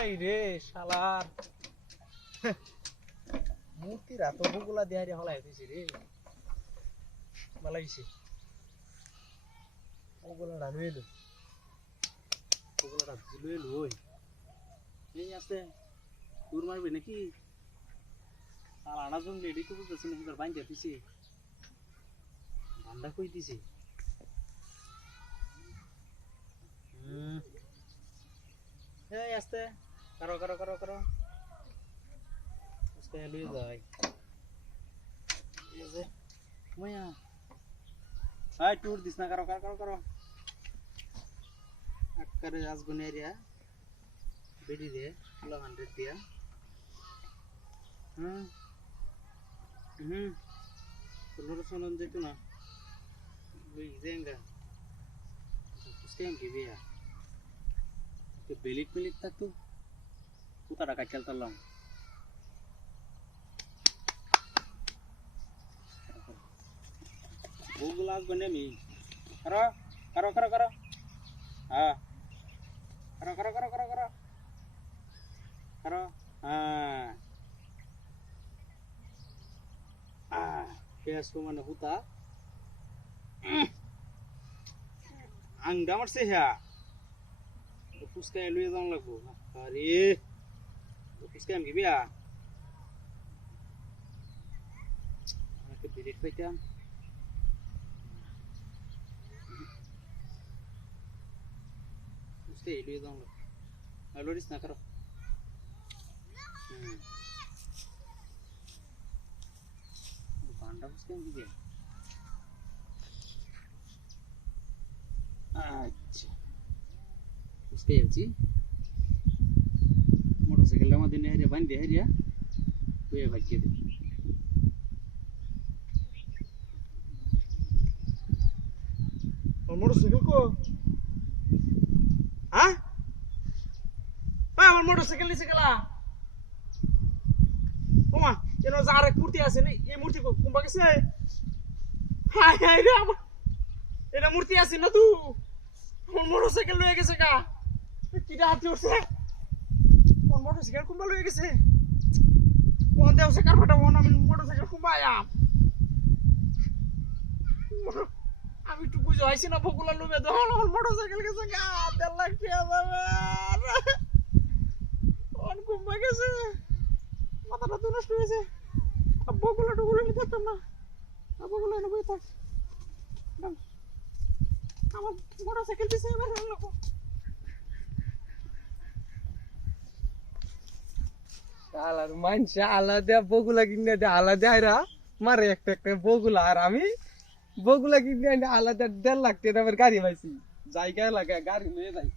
High রে শালার মূর্তি রাত বগুলা দেয়া রে হলাই হইছে রে মালাইছে বগুলাটা লইলো বগুলাটা লইলো ওই এই আছে দূর মারবে নাকি শালা আনা জঙ্গলে এডি তো বুঝতেছি না হিবার বাইন্দা দিছে ধান্দা কই দিছে এই আস্তে করো করো করো করো আস্তে লই যাই এই যে মায়া হাই টুর দিস না করো করো করো করো আকারে আসগুনে এরিয়া বেডি দে 100 দিয়া Menurut sonon itu na, wih enggak, pasti yang gitu ya. Itu belit tak tuh, kita ada kacau telong. Google as bane mi, karo, ah, karo, Kayak semua mana huta, angga masih ya, terus kayak lu yang lagu, hari, terus kayak gini ya, kebidik macam, terus kayak lu yang lagu, lalu di sana karo. Anda mesti yang gitu. Aja. Mesti yang sih. Motorcycle lama di hari ban di hari ya. Gue bagi deh. Motorcycle kok? Hah? Motorcycle ni segala. Oma, yang nazar murti আছে না এই মূর্তি কোনবা গেছে high high রে আমার এটা মূর্তি আছে না তুই কোন মোটরসাইকেল লয়ে গেছে কা কিটা হাতে উঠছে কোন মোটরসাইকেল কোনবা লয়ে গেছে কোন দেওছে কার ফাটা কোন আমি মোটরসাইকেল কোনবা আম আমি একটু বুঝো আইছি না বগুলা লবে দহন মোটরসাইকেল গেছে কা 1.5 লাখ টাকা বাবা কোন কোনবা গেছে মাথাটা তো নষ্ট হয়েছে বগুলা টগুলো নিতে পারতাম না বগুলা এনে বই থাক আমার মোটরসাইকেল পিছিয়ে এবার হলো আলার মানছে আলাদা বগুলা কিনে দে আলাদা আইরা মারে একটা একটা বগুলা আর আমি বগুলা কিনে আলাদা 1.5 লাখ টাকা গাড়ি পাইছি জায়গায় লাগা গাড়ি নিয়ে যাই